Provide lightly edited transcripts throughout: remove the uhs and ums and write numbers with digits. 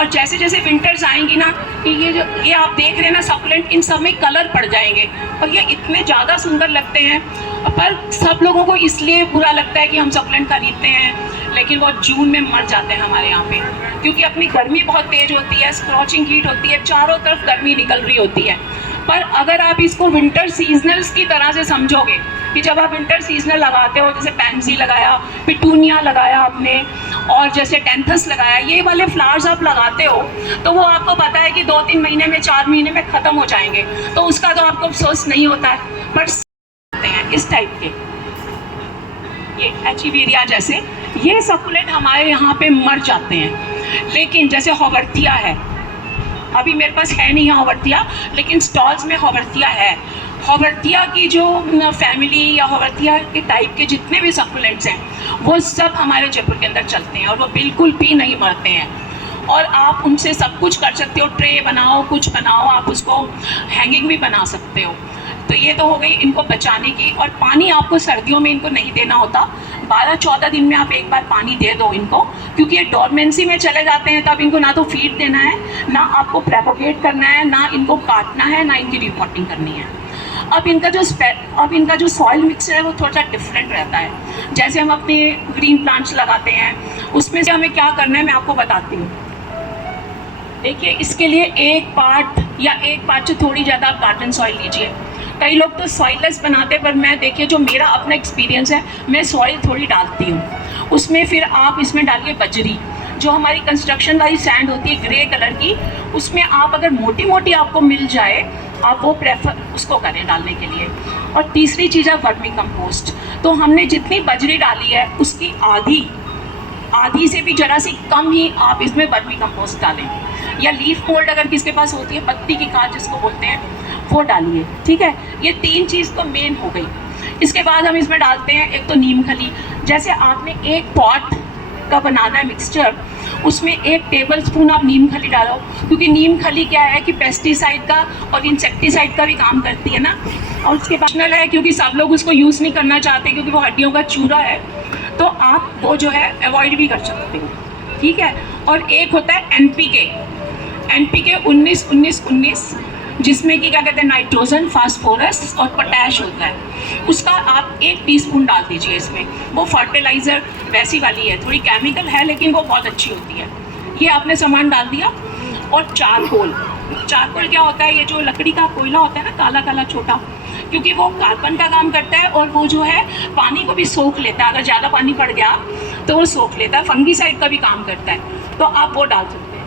और जैसे जैसे विंटर्स आएंगी ना, कि ये आप देख रहे हैं ना सकुलेंट, इन सब में कलर पड़ जाएंगे और ये इतने ज़्यादा सुंदर लगते हैं। पर सब लोगों को इसलिए बुरा लगता है कि हम सकुलेंट खरीदते हैं, लेकिन वो जून में मर जाते हैं हमारे यहाँ पे, क्योंकि अपनी गर्मी बहुत तेज़ होती है, स्क्रॉचिंग हीट होती है, चारों तरफ गर्मी निकल रही होती है। पर अगर आप इसको विंटर सीजनल्स की तरह से समझोगे कि जब आप विंटर सीजनल लगाते हो, जैसे पैंसी लगाया, पिटूनिया लगाया आपने, और जैसे टेंथस लगाया, ये वाले फ्लावर्स आप लगाते हो, तो वो आपको पता है कि 2-3 महीने में, 4 महीने में ख़त्म हो जाएंगे, तो उसका तो आपको अफसोस नहीं होता है। पर हैं इस टाइप के, ये एचिवेरिया जैसे ये सकुलेंट हमारे यहाँ पे मर जाते हैं। लेकिन जैसे हॉवर्थिया है, अभी मेरे पास है नहीं हॉवर्थिया, लेकिन स्टॉल्स में हॉवर्थिया है। हॉवर्थिया की जो फैमिली या हॉवर्थिया के टाइप के जितने भी सकुलेंट्स हैं, वो सब हमारे जयपुर के अंदर चलते हैं और वो बिल्कुल भी नहीं मरते हैं। और आप उनसे सब कुछ कर सकते हो, ट्रे बनाओ, कुछ बनाओ, आप उसको हैंगिंग भी बना सकते हो। तो ये तो हो गई इनको बचाने की। और पानी आपको सर्दियों में इनको नहीं देना होता, 12-14 दिन में आप एक बार पानी दे दो इनको, क्योंकि ये डॉर्मेंसी में चले जाते हैं। तब इनको ना तो फीड देना है, ना आपको प्रोपोगेट करना है, ना इनको काटना है, ना इनकी रिपोर्टिंग करनी है। अब इनका जो सॉइल मिक्सचर है वो थोड़ा सा डिफरेंट रहता है। जैसे हम अपने ग्रीन प्लांट्स लगाते हैं, उसमें से हमें क्या करना है मैं आपको बताती हूँ। देखिए, इसके लिए एक पार्ट से थोड़ी ज़्यादा आप गार्डन सॉइल लीजिए। कई लोग तो सॉइललेस बनाते हैं, पर मैं देखिए जो मेरा अपना एक्सपीरियंस है, मैं सॉइल थोड़ी डालती हूँ उसमें। फिर आप इसमें डालिए बजरी, जो हमारी कंस्ट्रक्शन वाली सैंड होती है ग्रे कलर की, उसमें आप अगर मोटी मोटी आपको मिल जाए, आप वो प्रेफर उसको करें डालने के लिए। और तीसरी चीज़ है वर्मी कंपोस्ट। तो हमने जितनी बजरी डाली है उसकी आधी से भी जरा सी कम ही आप इसमें वर्मी कंपोस्ट डालें, या लीफ मोल्ड अगर किसके पास होती है, पत्ती की खाद जिसको बोलते हैं, वो डालिए। ठीक है, ये 3 चीज़ तो मेन हो गई। इसके बाद हम इसमें डालते हैं एक तो नीम खली। जैसे आपने एक पॉट का बनाना है मिक्सचर, उसमें 1 टेबलस्पून आप नीम खली डालो, क्योंकि नीम खली क्या है कि पेस्टिसाइड का और इंसेक्टिसाइड का भी काम करती है ना। और उसके बाद है, क्योंकि सब लोग उसको यूज़ नहीं करना चाहते क्योंकि वो हड्डियों का चूरा है, तो आप वो जो है अवॉइड भी कर सकते हो। ठीक है, और एक होता है NPK 19-19-19, जिसमें कि क्या कहते हैं, नाइट्रोजन, फास्फोरस और पोटैश होता है। उसका आप 1 टीस्पून डाल दीजिए इसमें। वो फर्टिलाइज़र वैसी वाली है, थोड़ी केमिकल है, लेकिन वो बहुत अच्छी होती है। ये आपने सामान डाल दिया। और चारकोल क्या होता है, ये जो लकड़ी का कोयला होता है ना, काला काला छोटा, क्योंकि वो कार्बन का काम करता है और वो जो है पानी को भी सोख लेता है। अगर ज़्यादा पानी पड़ गया तो वो सोख लेता है, फंगीसाइड का भी काम करता है, तो आप वो डाल सकते हैं।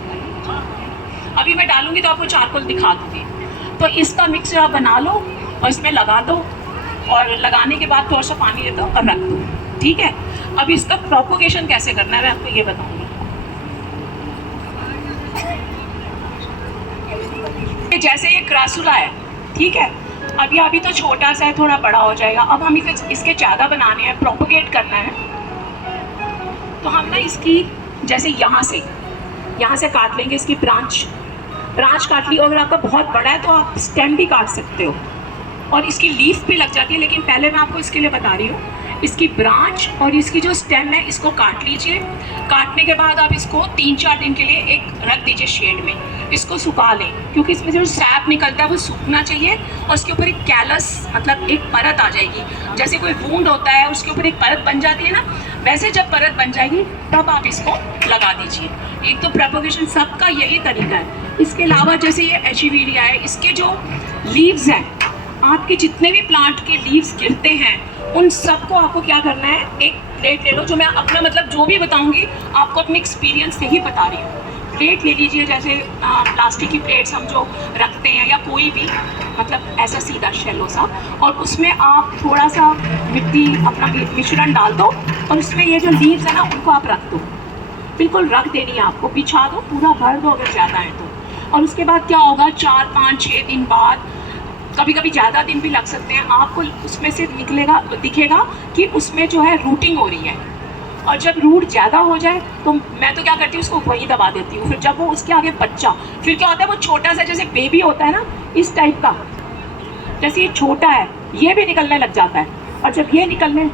अभी मैं डालूंगी तो आपको चारकोल दिखा दूँगी। तो इसका मिक्सचर आप बना लो और इसमें लगा दो, और लगाने के बाद थोड़ा सा पानी दे दो और रख दो। ठीक है, अब इसका प्रोपोगेशन कैसे करना है मैं आपको ये बताऊंगी। जैसे ये क्रासुला है, ठीक है, अभी तो छोटा सा है, थोड़ा बड़ा हो जाएगा। अब हम इसके ज़्यादा बनाने हैं, प्रोपोगेट करना है, तो हम ना इसकी जैसे यहाँ से काट लेंगे, इसकी ब्रांच काट ली। अगर आपका बहुत बड़ा है तो आप स्टेम भी काट सकते हो, और इसकी लीफ भी लग जाती है। लेकिन पहले मैं आपको इसके लिए बता रही हूँ, इसकी ब्रांच और इसकी जो स्टेम है इसको काट लीजिए। काटने के बाद आप इसको 3-4 दिन के लिए एक रख दीजिए शेड में, इसको सुखा लें, क्योंकि इसमें जो सैप निकलता है वो सूखना चाहिए। और उसके ऊपर एक कैलस, मतलब एक परत आ जाएगी, जैसे कोई वूंड होता है उसके ऊपर एक परत बन जाती है ना, वैसे जब परत बन जाएगी तब आप इसको लगा दीजिए। एक तो प्रोपोगेशन सबका यही तरीका है। इसके अलावा जैसे ये एचिवेरिया है, इसके जो लीव्स हैं, आपके जितने भी प्लांट के लीव्स गिरते हैं उन सबको आपको क्या करना है, एक प्लेट ले लो। जो मैं अपना मतलब जो भी बताऊंगी आपको अपने एक्सपीरियंस से ही बता रही हूँ। प्लेट ले लीजिए, जैसे प्लास्टिक की प्लेट्स हम जो रखते हैं, या कोई भी मतलब ऐसा सीधा शैलो सा, और उसमें आप थोड़ा सा मिट्टी अपना मिश्रण डाल दो, और उसमें ये जो लीव्स है ना उनको आप रख दो, बिल्कुल रख देनी है आपको, बिछा दो, पूरा भर दो अगर ज़्यादा है तो। और उसके बाद क्या होगा, 4-5-6 दिन बाद, कभी कभी ज़्यादा दिन भी लग सकते हैं, आपको उसमें से दिखेगा कि उसमें जो है रूटिंग हो रही है। और जब रूट ज़्यादा हो जाए तो मैं तो क्या करती हूँ, उसको वही दबा देती हूँ। फिर जब वो उसके आगे बच्चा, फिर क्या होता है, वो छोटा सा जैसे बेबी होता है ना, इस टाइप का, जैसे ये छोटा है, ये भी निकलने लग जाता है। और जब ये निकलने,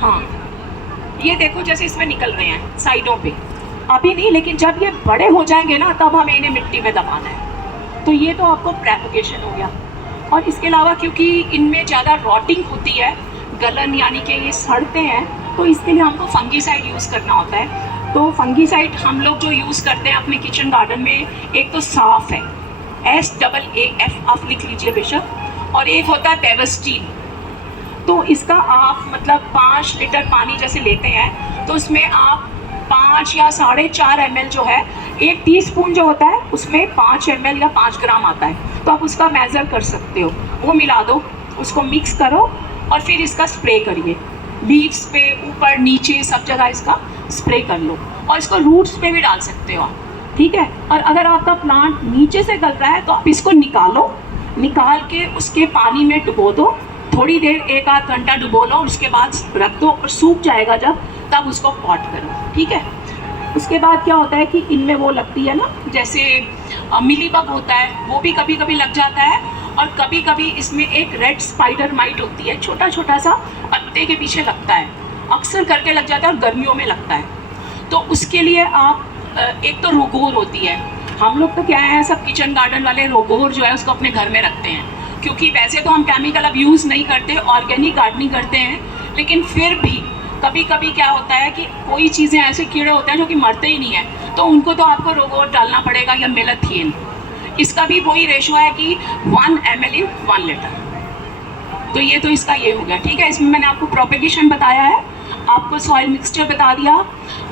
हाँ ये देखो जैसे इसमें निकल रहे हैं साइडों पे, अभी नहीं, लेकिन जब ये बड़े हो जाएंगे ना तब हमें इन्हें मिट्टी में दबाना है। तो ये तो आपको प्रोपगेशन हो गया। और इसके अलावा क्योंकि इनमें ज़्यादा रॉटिंग होती है, गलन यानी कि ये सड़ते हैं, तो इसके लिए हमको फंगीसाइड यूज़ करना होता है। तो फंगीसाइड हम लोग जो यूज़ करते हैं अपने किचन गार्डन में, एक तो साफ है, SAAF आप लिख लीजिए बेशक, और एक होता है पेवस्टीन। तो इसका आप मतलब 5 लीटर पानी जैसे लेते हैं तो उसमें आप 5 या 4.5 ml जो है, 1 टीस्पून जो होता है उसमें 5 ml या 5 ग्राम आता है, तो आप उसका मेज़र कर सकते हो। वो मिला दो, उसको मिक्स करो और फिर इसका स्प्रे करिए। लीव्स पे, ऊपर नीचे सब जगह इसका स्प्रे कर लो, और इसको रूट्स पे भी डाल सकते हो आप, ठीक है। और अगर आपका प्लांट नीचे से गल रहा है तो आप इसको निकाल के उसके पानी में डुबो दो, थोड़ी देर 1 आध घंटा डुबो लो, और उसके बाद रख दो, और सूख जाएगा जब, तब उसको पॉट करो, ठीक है। उसके बाद क्या होता है कि इनमें वो लगती है ना, जैसे मिलीबग होता है, वो भी कभी कभी लग जाता है, और कभी कभी इसमें एक रेड स्पाइडर माइट होती है, छोटा छोटा सा पत्ते के पीछे लगता है, अक्सर करके लग जाता है और गर्मियों में लगता है। तो उसके लिए आप एक तो रोगोर होती है, हम लोग तो क्या है सब किचन गार्डन वाले रोगोर जो है उसको अपने घर में रखते हैं, क्योंकि वैसे तो हम केमिकल अब यूज़ नहीं करते, ऑर्गेनिक गार्डनिंग करते हैं, लेकिन फिर भी कभी कभी क्या होता है कि कोई चीज़ें ऐसे कीड़े होते हैं जो कि मरते ही नहीं है, तो उनको तो आपको रोगोर डालना पड़ेगा, या मेलाथियन। इसका भी वही रेशो है कि 1 ml in 1 लीटर। तो ये तो इसका ये हो गया, ठीक है। इसमें मैंने आपको प्रोपेगेशन बताया है, आपको सॉइल मिक्सचर बता दिया,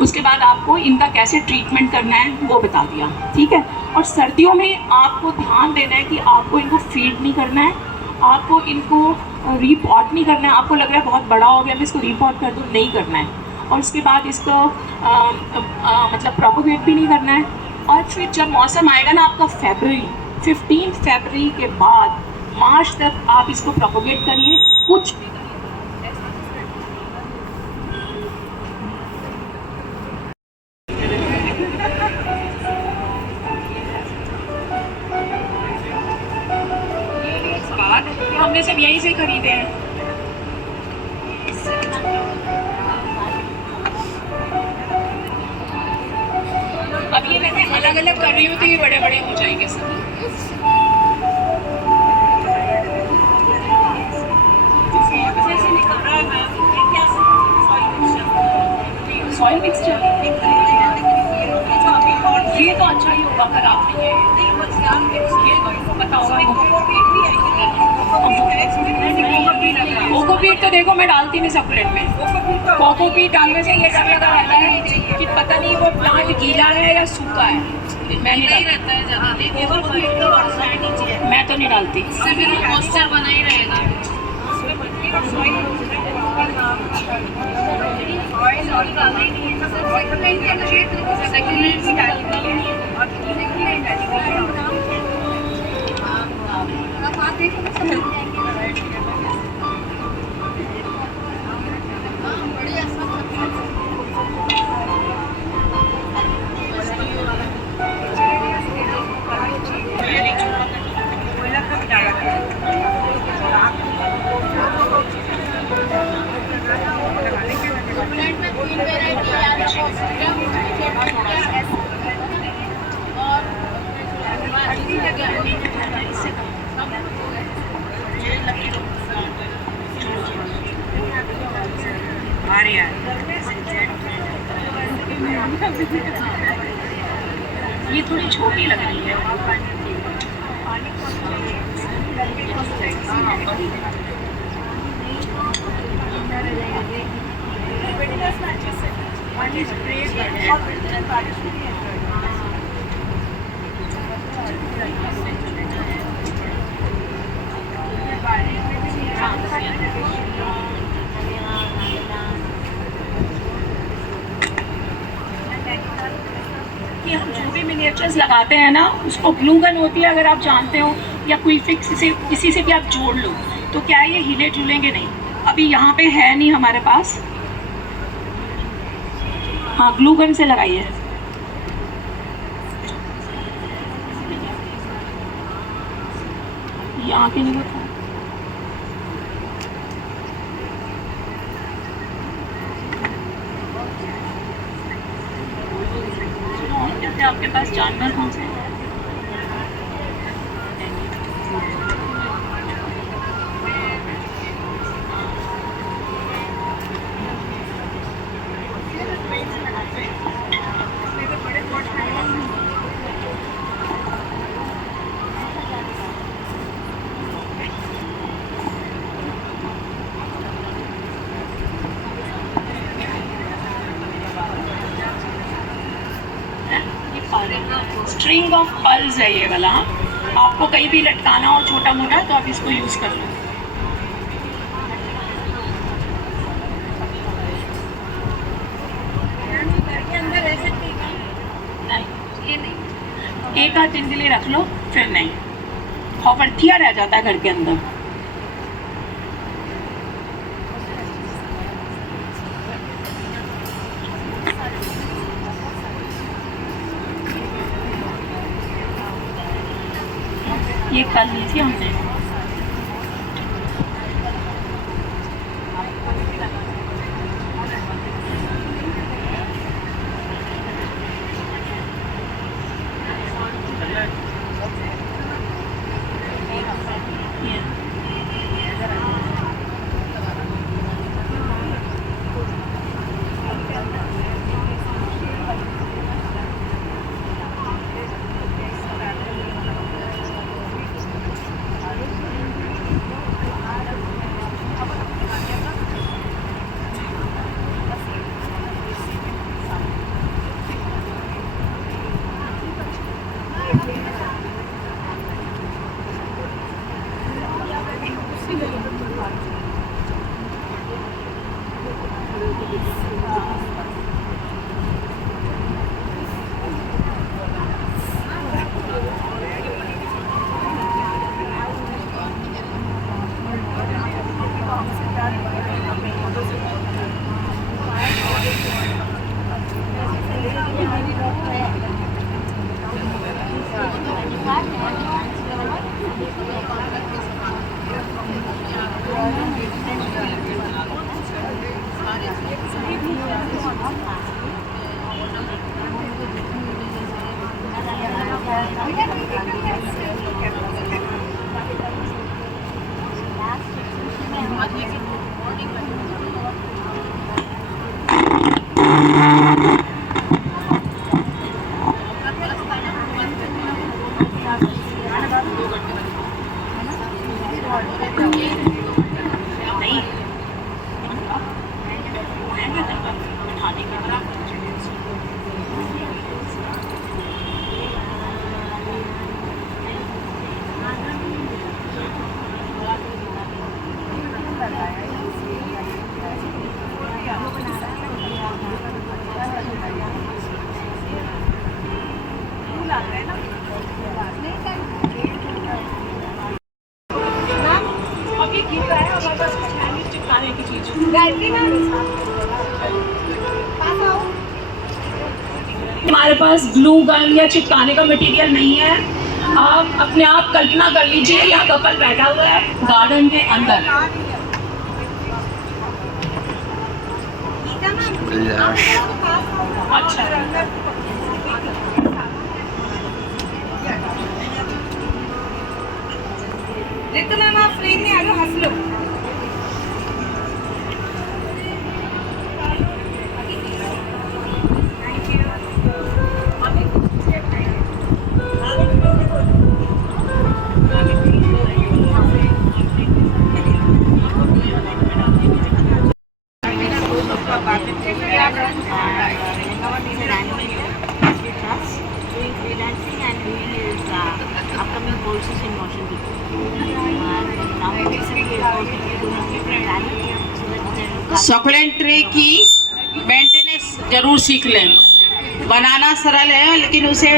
उसके बाद आपको इनका कैसे ट्रीटमेंट करना है वो बता दिया, ठीक है। और सर्दियों में आपको ध्यान देना है कि आपको इनको फीड नहीं करना है, आपको इनको रीपॉट नहीं करना है। आपको लग रहा है बहुत बड़ा हो गया मैं इसको रीपॉट कर दूँ, नहीं करना है। और उसके बाद इसको मतलब प्रोपोगेट भी नहीं करना है। और फिर जब मौसम आएगा ना आपका फरवरी, 15 फरवरी के बाद मार्च तक आप इसको प्रोपोगेट करिए, कुछ भी हमने सब यहीं से खरीदे हैं। अब ये मैंने अलग अलग कर रही हूँ तो ये बड़े बड़े हो जाएंगे सब। सॉइल मिक्सचर ये तो अच्छा ही होगा, खराब नहीं है ये, तो इनको पता होगा। कोकोपीट तो देखो मैं डालती नहीं सप्लीमेंट में, कोकोपीट डालने से ये डर लगा रहता है कि पता नहीं वो प्लांट गीला है या सूखा है, मैं नहीं डालती, मैं तो नहीं डालती। मॉइस्चर बना ही रहेगा। ये थोड़ी छोटी लग रही है। कि हम जो भी मिनिएचर्स लगाते हैं ना उसको ग्लू गन होती है, अगर आप जानते हो, या कोई फिक्स से किसी से भी आप जोड़ लो तो क्या ये हिले जुलेंगे नहीं। अभी यहाँ पे है नहीं हमारे पास, हाँ ग्लू गन से लगाइए। यहाँ के नहीं होता। आपके पास जानवर कौन से हैं? स्ट्रिंग ऑफ पर्ल्स है ये वाला। आपको कहीं भी लटकाना हो छोटा मोटा तो आप इसको यूज कर लो। नहीं, ये नहीं, एक आध दिन के लिए रख लो, फिर नहीं, हॉवर्थिया रह जाता है घर के अंदर। ये कर ली थी हमने। हमारे पास ग्लू गन या चिपकाने का मटेरियल नहीं है। आप अपने आप कल्पना कर लीजिए, यहाँ कपल बैठा हुआ है गार्डन के अंदर। अच्छा, रितु मैम आप फ्रेम में आ लो, हंस लो। सक्युलेंट ट्रे की मेंटेनेंस जरूर सीख लें। बनाना सरल है लेकिन उसे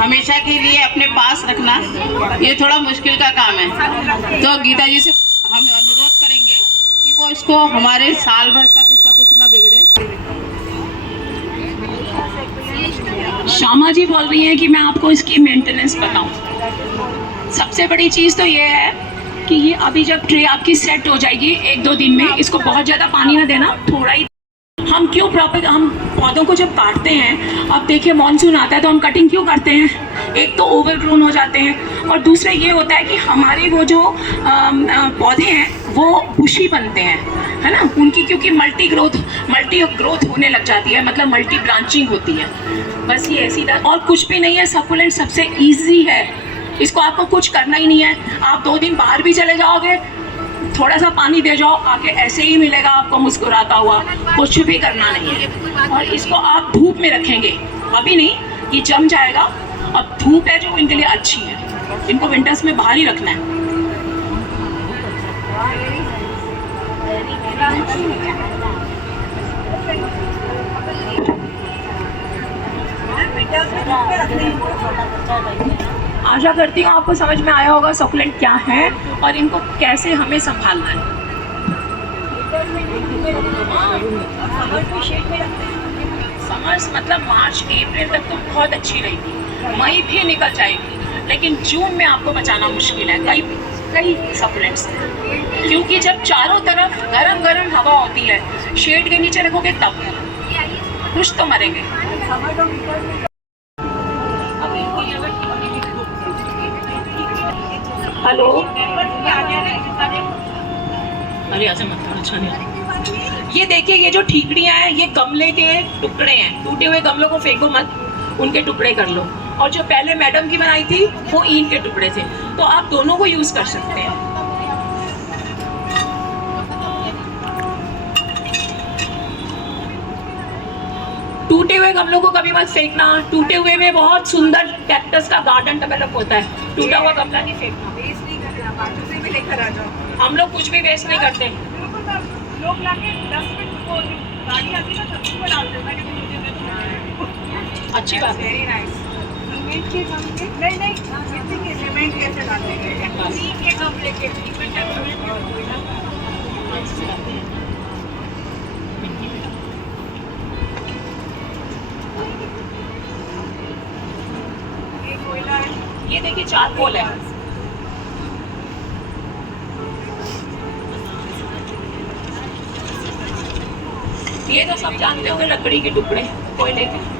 हमेशा के लिए अपने पास रखना ये थोड़ा मुश्किल का काम है। तो गीता जी से हम अनुरोध करेंगे कि वो इसको हमारे साल भर तक इसका कुछ ना बिगड़े। श्यामा जी बोल रही हैं कि मैं आपको इसकी मेंटेनेंस बताऊं। सबसे बड़ी चीज़ तो ये है कि ये अभी जब ट्रे आपकी सेट हो जाएगी 1-2 दिन में, इसको बहुत ज़्यादा पानी ना देना, थोड़ा ही हम क्यों प्रॉपर हम पौधों को जब काटते हैं, अब देखिए मानसून आता है तो हम कटिंग क्यों करते हैं? एक तो ओवरग्रोन हो जाते हैं और दूसरा ये होता है कि हमारे वो जो पौधे हैं वो बुशी बनते हैं, है ना, उनकी क्योंकि मल्टी ग्रोथ होने लग जाती है, मतलब मल्टी ब्रांचिंग होती है। बस ये ऐसी और कुछ भी नहीं है। सकुलेंट सबसे ईजी है, इसको आपको कुछ करना ही नहीं है। आप 2 दिन बाहर भी चले जाओगे, थोड़ा सा पानी दे जाओ, आके ऐसे ही मिलेगा आपको मुस्कुराता हुआ, कुछ भी करना नहीं है। और इसको आप धूप में रखेंगे, अभी नहीं, ये जम जाएगा। अब धूप है जो इनके लिए अच्छी है, इनको विंटर्स में बाहर ही रखना है। आशा करती हूँ आपको समझ में आया होगा सकुलेंट क्या है और इनको कैसे हमें संभालना है। समर्स मतलब मार्च अप्रैल तक तो बहुत अच्छी रहेगी, मई भी निकल जाएगी, लेकिन जून में आपको बचाना मुश्किल है कई सकुलेंट्स, क्योंकि जब चारों तरफ गरम गरम हवा होती है, शेड के नीचे रखोगे तब कुछ तो मरेंगे। हेलो, अरे ऐसे मत करो, अच्छा नहीं। ये देखिए, ये जो ठीकड़ियाँ हैं ये गमले के टुकड़े हैं, टूटे हुए गमलों को फेंको मत, उनके टुकड़े कर लो। और जो पहले मैडम की बनाई थी वो ईंट के टुकड़े थे, तो आप दोनों को यूज कर सकते हैं। टूटे हुए गमलों को कभी मत फेंकना, टूटे हुए में बहुत सुंदर कैक्टस का गार्डन डेवलप होता है, टूटा हुआ गमला नहीं फेंकना। वेस्ट नहीं करना, बाजू से भी लेकर आ जाओ। हम लोग कुछ भी वेस्ट नहीं करते। लोग लाके 10 मिनट वो गाड़ी आती है ना, सब्जी में डाल देता है कि मुझे अच्छी बात है। Very nice. सीमेंट के गमले नहीं, मिट्टी के सीमेंट कैसे डालते हैं? ठीक है, गमले के ये कोयला है, ये देखिए चारकोल है। ये तो सब जानते होंगे, लकड़ी के टुकड़े कोयले के।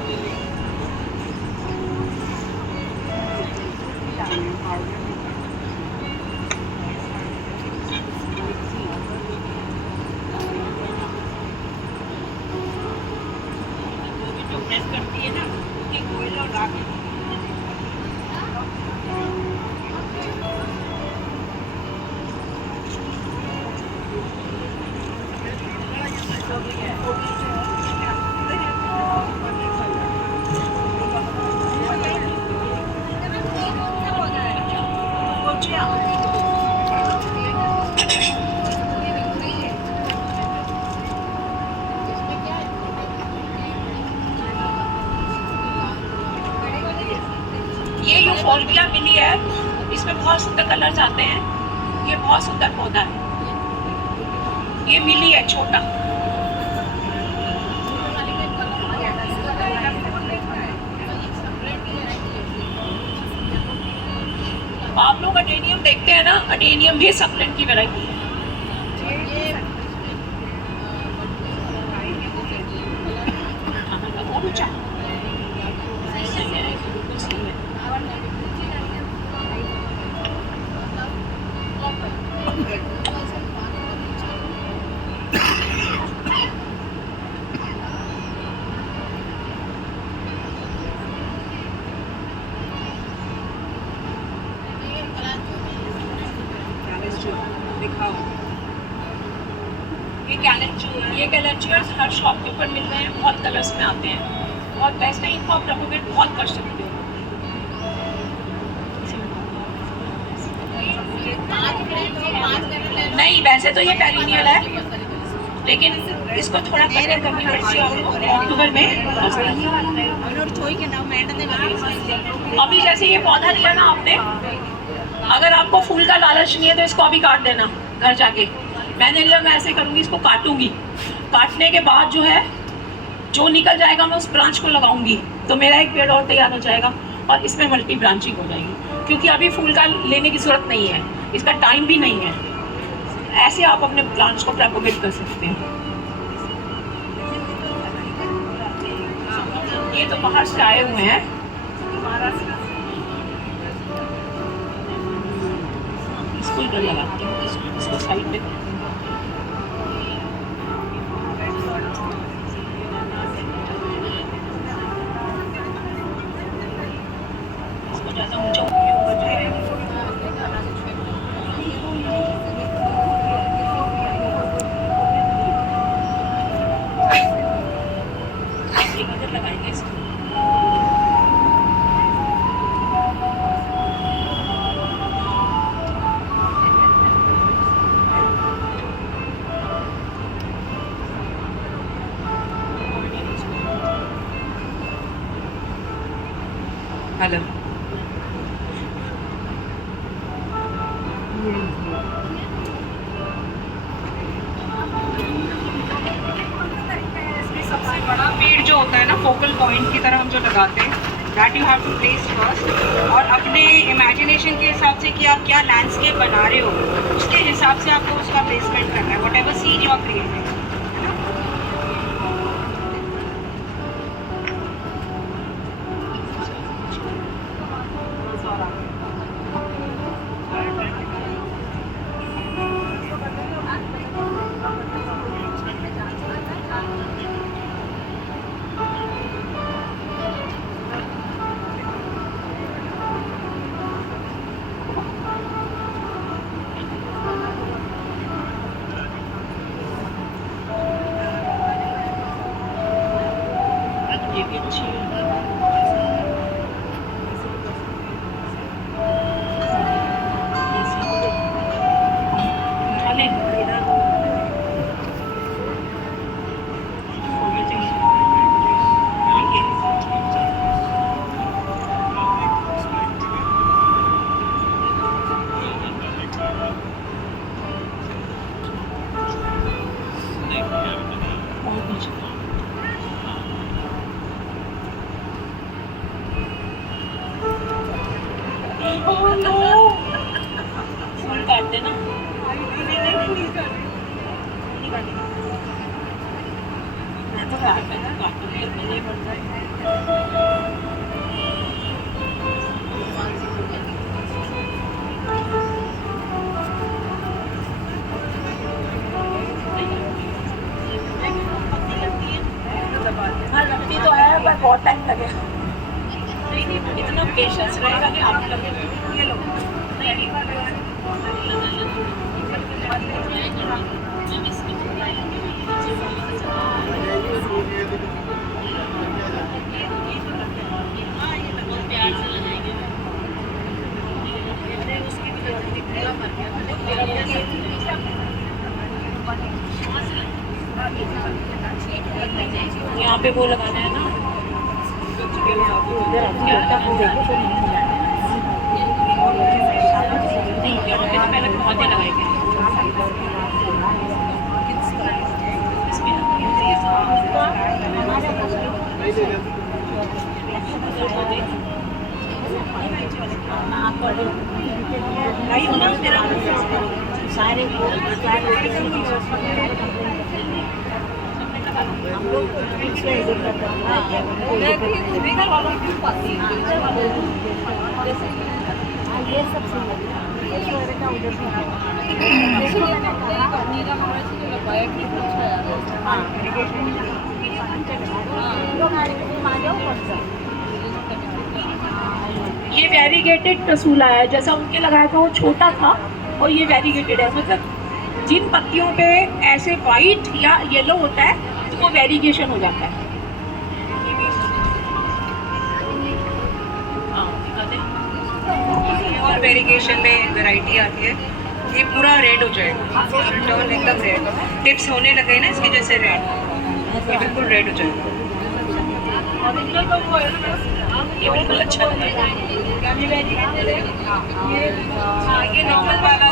करती है ना कि कोयला और राख। ये यूफोर्बिया मिली है, इसमें बहुत सुंदर कलर्स आते हैं, ये बहुत सुंदर पौधा है। ये मिली है छोटा, आप लोग अडेनियम देखते हैं ना, अडेनियम भी सकुलेंट की वैरायटी है। ये कैलेंडर्स हर शॉप के ऊपर मिल रहे हैं, बहुत कलर्स में आते हैं, बहुत बेस्ट है। इनको आप प्रोपोगेट बहुत कर सकते हो। नहीं, वैसे तो ये पेरिनियल है, लेकिन इसको थोड़ा कटिंग करनी पड़ती है अक्टूबर में। अभी जैसे ये पौधा लिया ना आपने, अगर आपको फूल का लालच नहीं है तो इसको अभी काट देना घर जाके। मैंने लिया, मैं ऐसे करूँगी, इसको काटूंगी, काटने के बाद जो है जो निकल जाएगा मैं उस ब्रांच को लगाऊंगी, तो मेरा एक पेड़ और तैयार हो जाएगा और इसमें मल्टी ब्रांचिंग हो जाएगी। क्योंकि अभी फूल का लेने की जरूरत नहीं है, इसका टाइम भी नहीं है। ऐसे आप अपने प्लांट्स को प्रोपोगेट कर सकते हैं। ये तो बाहर से आए हुए हैं। इसको इधर लगाते हैं, इसको साइड पे। इसको ज़्यादा ऊंचा ऊपर जाएगा। इधर लगाएंगे इसको। हेलो, सबसे बड़ा पेड़ जो होता है ना, फोकल पॉइंट की तरह हम जो लगाते हैं, that you have to place first. और अपने इमेजिनेशन के हिसाब से कि आप क्या लैंडस्केप बना रहे हो, उसके हिसाब से आपको उसका प्लेसमेंट करना है, whatever scene you are creating. ये भी अच्छी है। फूल काट देना। मैं तो काटूंगी। हाँ लगती तो है, पर बहुत टाइम लगेगा। नहीं, इतना पेशेंस रहेगा कि आप लगे। ये लो। यहाँ पे वो लगाना है ना, नहीं यहाँ पे तो पहले पौधे लगाएंगे। हम लोग ये सब ये वेरीगेटेड टसूला है, जैसा उनके लगाया था वो छोटा था और ये वेरीगेटेड है। मतलब जिन पत्तियों पे ऐसे वाइट या येलो होता है तो वो वेरीगेशन हो जाता है। और वेरिएशन में वैरायटी आती है। ये पूरा रेड हो जाएगा, टर्न एकदम रेड, टिप्स होने लगे ना इसकी जैसे रेड, ये बिल्कुल रेड हो जाएगा। ये बिल्कुल अच्छा लगेगा। ये नॉर्मल वाला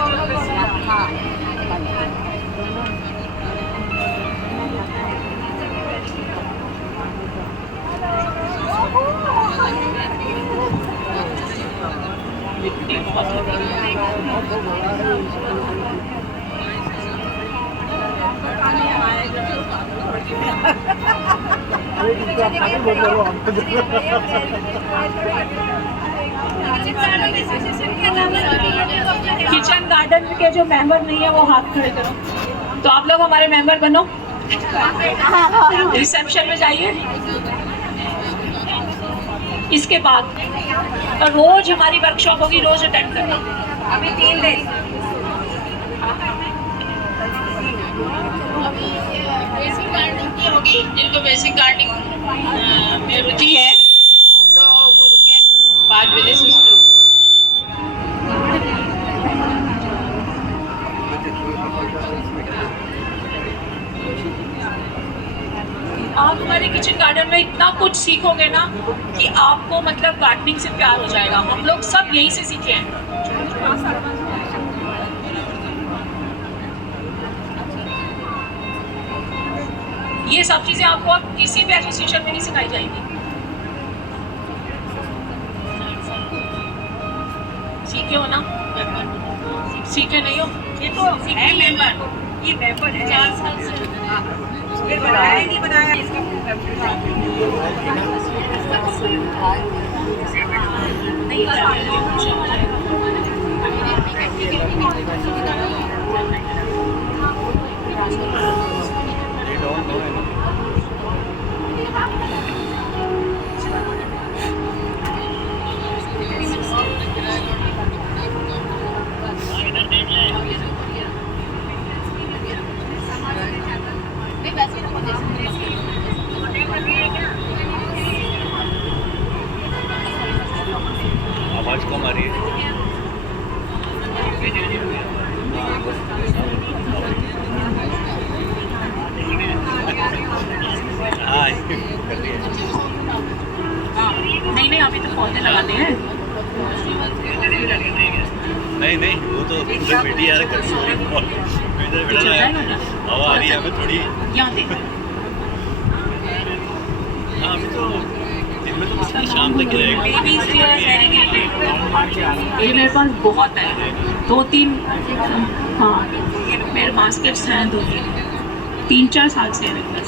जो किचन गार्डन के जो मेंबर नहीं है वो हाथ खड़े करो। तो आप लोग हमारे मेंबर बनो, रिसेप्शन में जाइए। इसके बाद रोज हमारी वर्कशॉप होगी, रोज अटेंड करना। अभी 3 दिन बेसिक गार्डनिंग की होगी, जिनको बेसिक गार्डनिंग में रुचि है तो वो रुके 5 बजे से शुरू। आप हमारे किचन गार्डन में इतना कुछ सीखोगे ना कि आपको मतलब गार्डनिंग से प्यार हो जाएगा। हम लोग सब यहीं से सीखे हैं। ये सब चीजें आपको अब किसी भी एसोसिएशन में नहीं सिखाई जाएंगी। सीखे हो ना? सीखे नहीं हो? ये तो है मेंबर, ये मेंबर है 4 साल से। ये बनाया ही नहीं बनाया इसका आवाज कम आ रही है। हाँ, कर रही है। नहीं अभी तो पौधे लगाने हैं। नहीं वो तो उधर बेटी यार कर रही है। इधर बैठा है, हवा आ रही है हमें थोड़ी। यहाँ देख। हाँ अभी तो दिन में तो किसी शाम तक ही रहेगा। ये मेरे पास बहुत है, 2-3। हाँ मेरे बास्केट्स हैं 2-3 4 साल से है मेरे पास।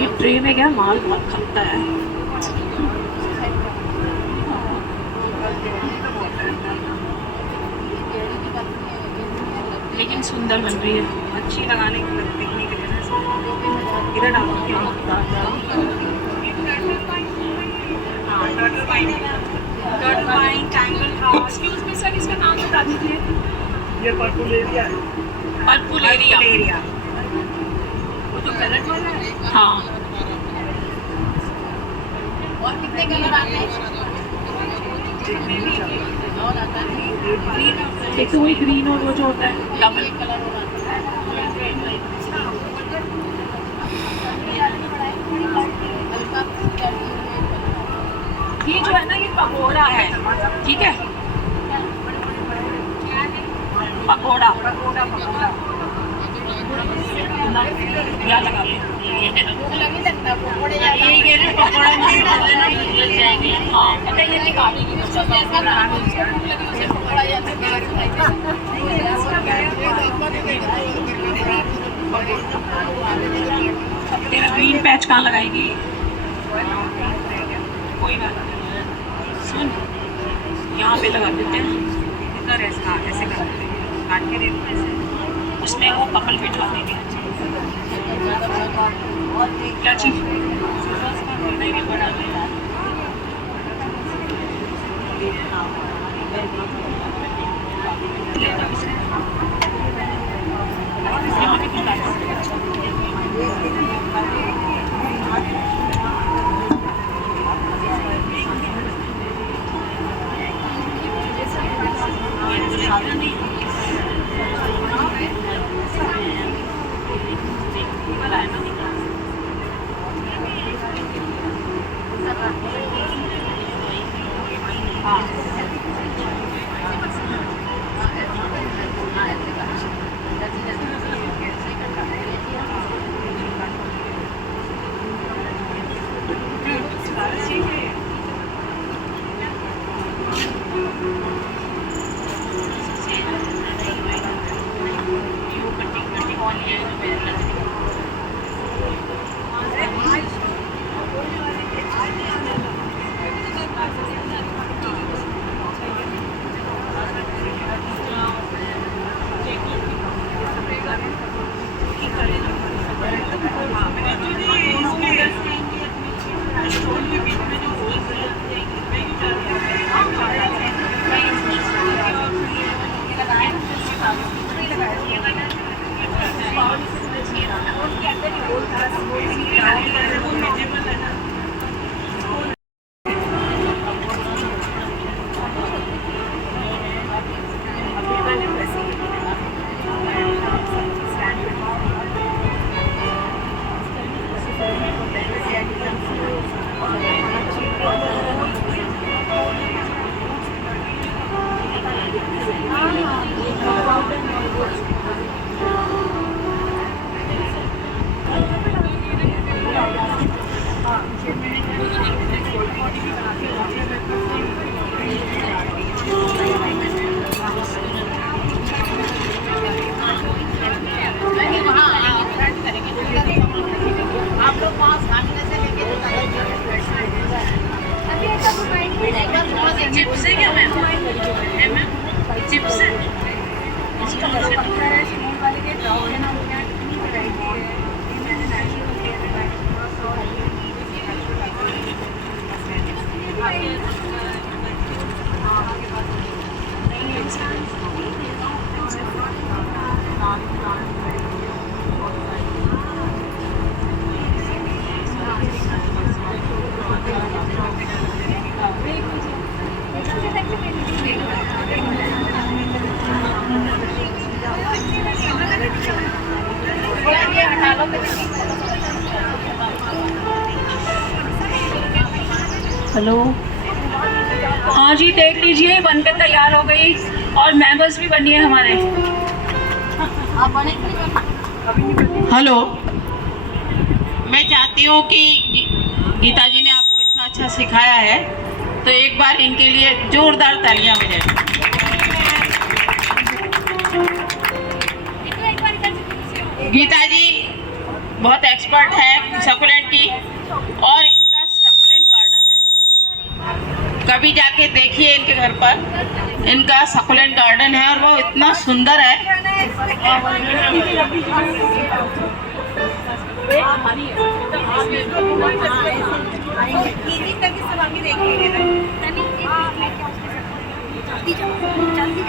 ये ट्रे में क्या माल बहुत खपता है। लेकिन सुंदर बन रही है, अच्छी लगाने की दिखने के लिए ना इधर डालो। Turtle vine, tangle house. Excuse me sir, इसका नाम बता दीजिए। ये पर्पल एरिया है। पर्पुलेरिया। एरिया वो तो कलर वाला है। हाँ और कितने कलर आते हैं? एक तो वही ग्रीन और वो जो होता है डबल कलर हो ये जो है ना, ये पकोड़ा है, ठीक है? पकोड़ा या लगा लो। लगी लगता पकोड़े पकोड़ा मिल जाएंगे। हाँ पता ये निकालेगी जैसा नाम है उसको भूख लगी उसे पकोड़ा या तेरा ग्रीन पैच कहाँ लगाएगी? कोई बात नहीं, सुन यहाँ पे लगा देते हैं। इधर ऐसे करते हैं, काट के देते हैं ऐसे। उसमें वो कपल बिठा देंगे। क्या चीज? नहीं बना देगा। यहाँ पे कुछ डाल चिप्स है क्या मैम? है मैम? चिप्स है? हेलो, हाँ जी देख लीजिए बन के तैयार हो गई और मेंबर्स भी बनी है हमारे। हेलो, मैं चाहती हूँ कि गीता जी ने आपको इतना अच्छा सिखाया है तो एक बार इनके लिए जोरदार तालियां हो जाए। गीता जी बहुत एक्सपर्ट है सकुलेंट की और इनका सकुलेंट गार्डन है, कभी जाके देखिए इनके घर पर, इनका सकुलेंट गार्डन है और वो इतना सुंदर है। जल्दी